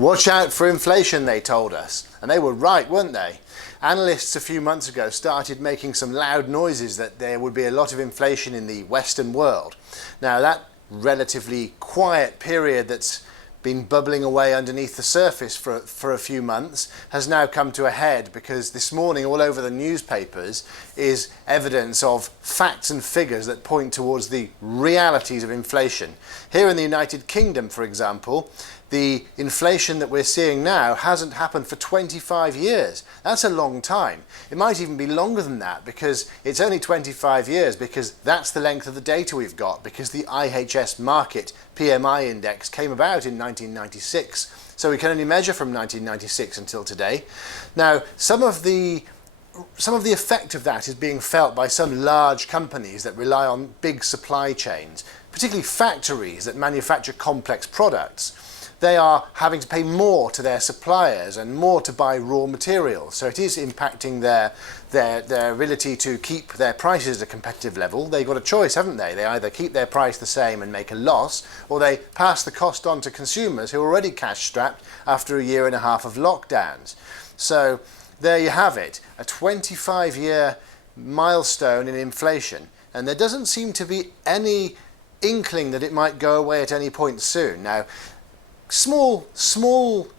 Watch out for inflation, they told us. And they were right, weren't they? Analysts a few months ago started making some loud noises that there would be a lot of inflation in the Western world. Now, that relatively quiet period that's been bubbling away underneath the surface for a few months has now come to a head, because this morning all over the newspapers is evidence of facts and figures that point towards the realities of inflation. Here in the United Kingdom, for example, the inflation that we're seeing now hasn't happened for 25 years. That's a long time. It might even be longer than that, because it's only 25 years because that's the length of the data we've got, because the IHS Markit PMI index came about in 1996. So we can only measure from 1996 until today. Now, some of the effect of that is being felt by some large companies that rely on big supply chains, particularly factories that manufacture complex products. They are having to pay more to their suppliers and more to buy raw materials. So it is impacting their ability to keep their prices at a competitive level. They've got a choice, haven't they? They either keep their price the same and make a loss, or they pass the cost on to consumers who are already cash-strapped after a year and a half of lockdowns. So there you have it, a 25-year milestone in inflation. And there doesn't seem to be any inkling that it might go away at any point soon. Now, small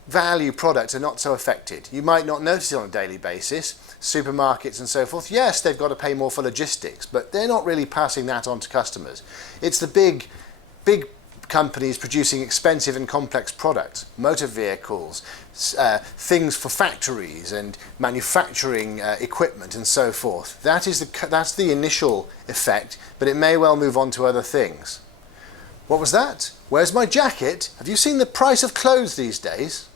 value products are not so affected. You might not notice it on a daily basis. Supermarkets and so forth, yes, they've got to pay more for logistics, but they're not really passing that on to customers. It's the big companies producing expensive and complex products, motor vehicles, things for factories and manufacturing equipment and so forth. That's the initial effect, but it may well move on to other things. What was that? Where's my jacket? Have you seen the price of clothes these days?